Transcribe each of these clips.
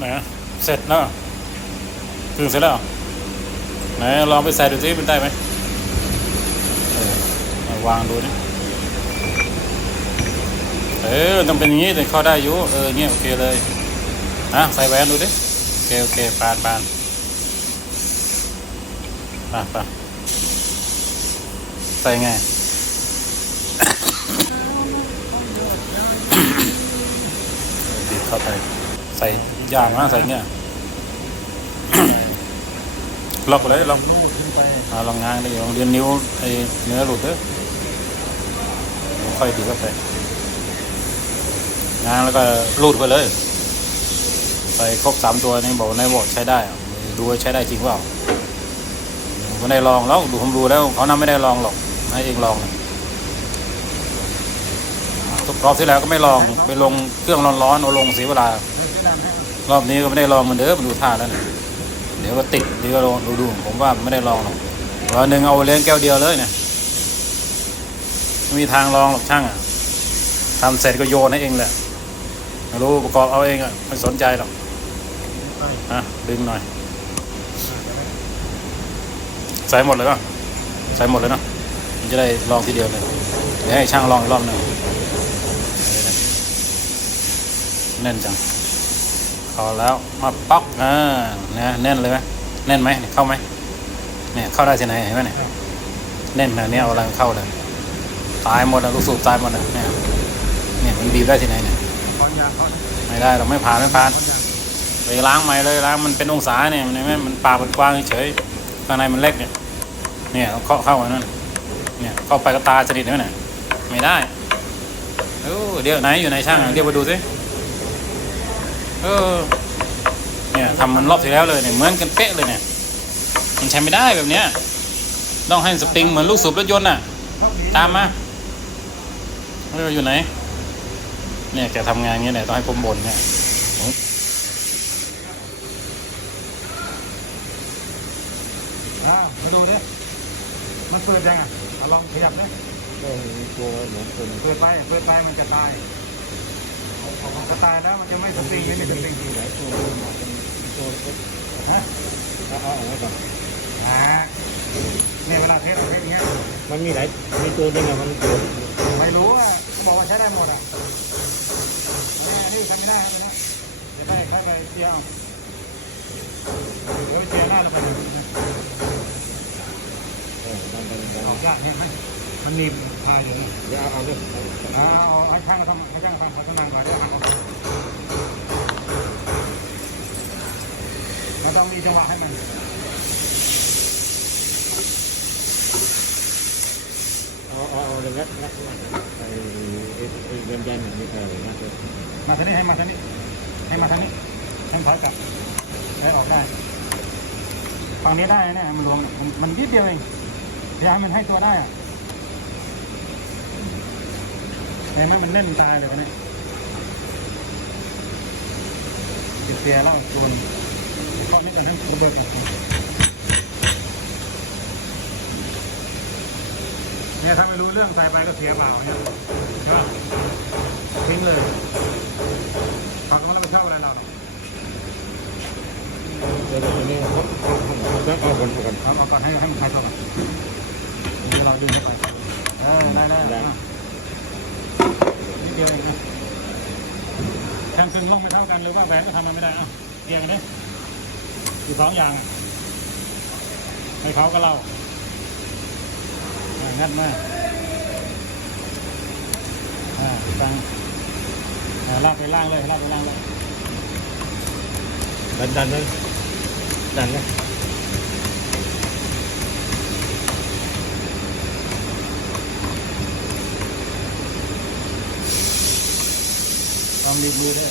ไหนเสร็จแล้วถึงเสร็จแล้วไหนลองไปใส่ดูสิมันได้ไหมาวางดูนี่เออต้องเป็นอย่างนี้ถึงเข้าได้อยู่เออเงี้ยโอเคเลยนะใส่แหวนดูดิโอเคโอเคปานปานปานปานใส่ไงบีบเข้าไปใส่ ยางนะใส่เงี้ยล็อกไปเลยล็อกลูกขึ้นไปอ่าลองงางได้ลองเรียนนิ้วไอ้เนื้อหลุดเด้อค่อยบีบเข้าไปงางแล้วก็รูดไปเลยใส่ครบสามตัวนี้บอกในบอกใช้ได้อะดูว่าใช้ได้จริงเปล่าไม่ได้ลองแล้วดูผมดูแล้วเขานำไม่ได้ลองหรอกให้เองลองรอบที่แล้วก็ไม่ลองไปลงเครื่องร้อนๆเอาลงเสียเวลา รอบนี้ก็ไม่ได้ลองเหมันเดิมมันดูท่าแล้วนะเดี๋ยวก็ติดเดี๋ยวก็ลองดูดูผมว่าไม่ได้ลองหรอกวันหนึ่งเอาเลี้ยงแก้วเดียวเลยเนี่ยไม่มีทางลองหรอกช่างอะทำเสร็จก็โยนให้เองแหละไม่รู้ประกอบเอาเองอะไม่สนใจหรอกอะดึงหน่อย ใส่หมดเลยก็ใส่หมดเลยเนาะมันจะได้ลองทีเดียวเลยเดี๋ยวให้ช่างลองอีกรอบหนึ่งแน่นจัง เข้าแล้วมาป๊อกอ่านะแน่นเลยไหมแน่นไหมเข้าไหมเนี่ยเข้าได้ที่ไหนเห็นไหมเนี่ยแน่นนะเนี่ยเอาอะไรเข้าเลยตายหมดอะลูกสูบตายหมดอะเนี่ยเนี่ยมันบีบได้ที่ไหนเนี่ยไม่ได้เราไม่ผ่านไม่ผ่านไปล้างใหม่เลยล้างมันเป็นองศาเนี่ยมันไม่มันปากมันกว้างเฉยข้างในมันเล็กเนี่ยเนี่ยเราเข้าเข้ามานั่นเนี่ยเข้าไปก็ตาสนิทไหมเนี่ยไม่ได้เดี๋ยวไหนอยู่ไหนช่างเดี๋ยวไปดูสิ เออ เนี่ยทำมันรอบที่แล้วเลยเนี่ยเหมือนกันเป๊ะเลยเนี่ย มันใช้ไม่ได้แบบเนี้ย ต้องให้สปริงเหมือนลูกสูบรถยนต์น่ะ ตามมาเอออยู่ไหน เนี่ยแกทำงานอย่างเงี้ยเนี่ยต้องให้ผมบ่นเนี่ยอ้าวมาดูดิมันเปิดยังอะเอาลองขยับดิก็มีตัวเหมือนคนเปิดไป เปิดไปมันจะตาย มันจะตายแล้วมันจะไม่สปริงไม่สปริงหลายตัวหมดเป็นตัวเล็กฮะเอาอาเอาไว้ก่อนอ่าเนี่ยเวลาเทสเทสเงี้ยมันมีหลายมีตัวหนึงอะมันตัวไม่รู้อะเขาบอกว่าใช้ได้หมดอะอันนี้ทำไม่ได้ครับนะจะได้แค่ไปเจียวเดี๋ยวเจียวหน้าเราไปดูนะเออมันมันมันออกยากเนี่ยมั มันมีพายอยู่นี่เดี๋ยวเอาเอาด้วยเอาเอาให้ช่างมาทำให้ช่างมาทำทำงานก่อนเดี๋ยวหักออกแล้วต้องมีจังหวะให้มันเอาเอาเอาเลยงัดงัดไอ้ไอ้ไอ้ยันยันอย่างนี้เอองัดเลยมาทางนี้ให้มาทางนี้ให้มาทางนี้ให้มันถอยกลับให้ออกได้ฝั่งนี้ได้เนี่ยมันรวมมันมันนิดเดียวเองพยายามมันให้ตัวได้อะ เห็นไหมมันเล่นตายเลยวะเนี่ยเสียแล้วโดนข้อนี้จะเรื่องระเบิดออกเนี่ยถ้าไม่รู้เรื่องใส่ไปก็เสียเปล่าเนี่ยใช่ปะทิ้งเลยฝากมันแล้วไปเช่าอะไรเราเดี๋ยวตัวนี้เขาเอาคนเอาคนเอาเอาก่อนให้ให้มันคลายตัวก่อนเดี๋ยวเราดึงเข้าไปได้ได้ได้ ดียวเองนะแทงครึ่งลงไม่เท่ากันหรือว่าแหวนก็ทำมันไม่ได้อะเรียงกันเนี่ยอยู่สองอย่างให้เขาก็เล่างัดมาอ่าตังลากไปล่างเลยลากไปล่างเลยดันดันเลยดันเลย ลองดีบมือด้วย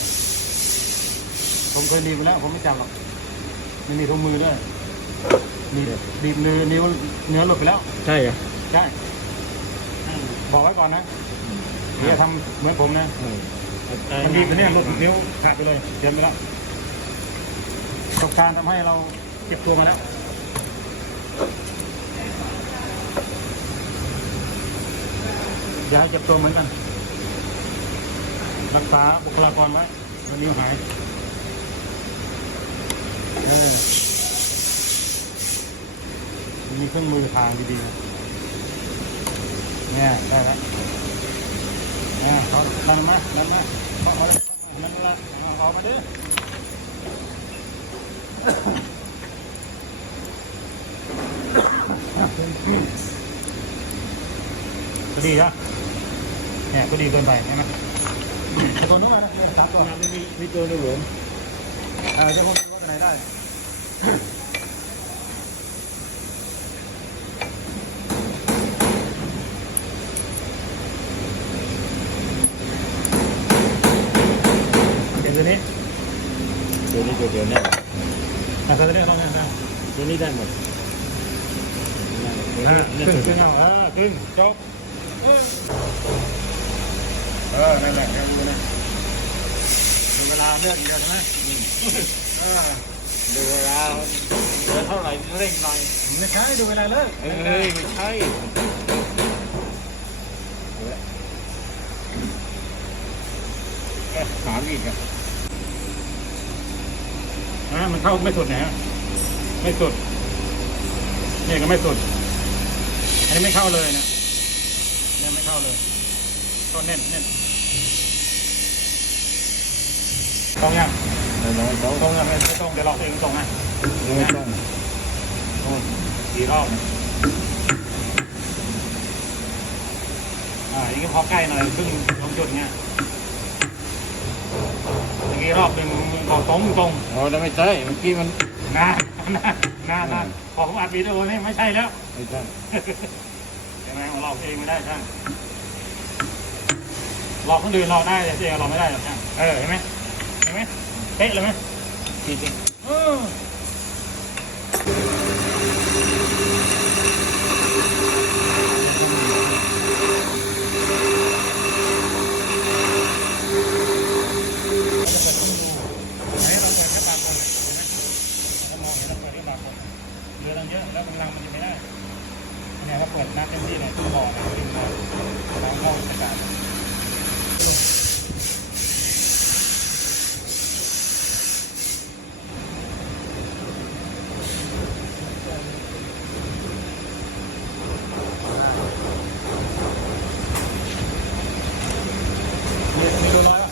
ผมเคยดีบไปแล้วผมไม่จำหรอกมันมีถุงมือด้วยดีบดีบเนื้อนิ้วเนื้อหลุดไปแล้ว ใช่เหรอใช่บอกไว้ก่อนนะเดี๋ยวทำเหมือนผมนะเออเอามันดีบไปเนี่ยหลุดนิ้วขาดไปเลยเตรียมไปแล้วประสบการณ์ทำให้เราเก็บตัวมาแล้วอย่าให้เจ็บตัวเหมือนกัน รักษาบุคลากรไว้มันนิ้วหายเออมีเครื่องมือทางดีๆเนี่ยได้แล้วเนี่ยเขาดันมาดันมาเขาเอาดันมาเอาเอามาดิก็ดีนะเนี่ยก็ดีเกินไปใช่ไหม แต่คนนู้นนะเนี่ยสามตัวไม่มีมีตัวในหลวงเออจะพบว่าไหนได้เดี๋ยวตัวนี้ตัวนี้ตัวเดียวเนี่ยอะตัวนี้ลองยังได้ตัวนี้ได้หมดอะเนี่ยครึ่งตัวครึ่งเอาเออครึ่งจบ เออเออนั่นแหละแค่ดูนะถึงเวลาเลือกเดียวใช่ไหมเออดูเวลาเหลือเท่าไหร่เร่งหน่อยไม่ใช่ดูเวลาเลิกเอ้ยไม่ใช่ถามอีกอะนะมันเข้าไม่สุดนะฮะไม่สุดนี่ก็ไม่สุดอันนี้ไม่เข้าเลยนะเนี่ยไม่เข้าเลย ก็แน่นแน่นตรงยังไม่ต้องต้องตรงยังไม่ตรงเดี๋ยวลอกเองตรงนะไม่ต้องกี่รอบนะอ่าอย่างนี้พอใกล้หน่อยครึ่งลงจุดเงี้ยอย่างนี้รอบหนึ่งบอกตรงตรงอ๋อแล้วไม่ใช่เมื่อกี้มันหน้าหน้าหน้าหน้าพอผมอัดวีดีโอนี่ไม่ใช่แล้วไม่ใช่ใช่ไหมเราหลอกเองไม่ได้ช่างหลอคนอื่นรอได้แต่ตัวเองหลอไม่ได้หรอกช่างเออเห็นไหมเห็นไหมเป๊ะเลยไหมจริงจริงเออไหนเราเปิดแค่บางคนเลยเห็นไหมเรามองเห็นเราเปิดแค่บางคนเรือเราเยอะแล้วกำลังมันยังไม่ได้ เนี่ยถ้าเปิดน้ำเต็มที่เนี่ยตู้บ่อเนี่ยริมน้ำน้ำเข้าสกัด มีมี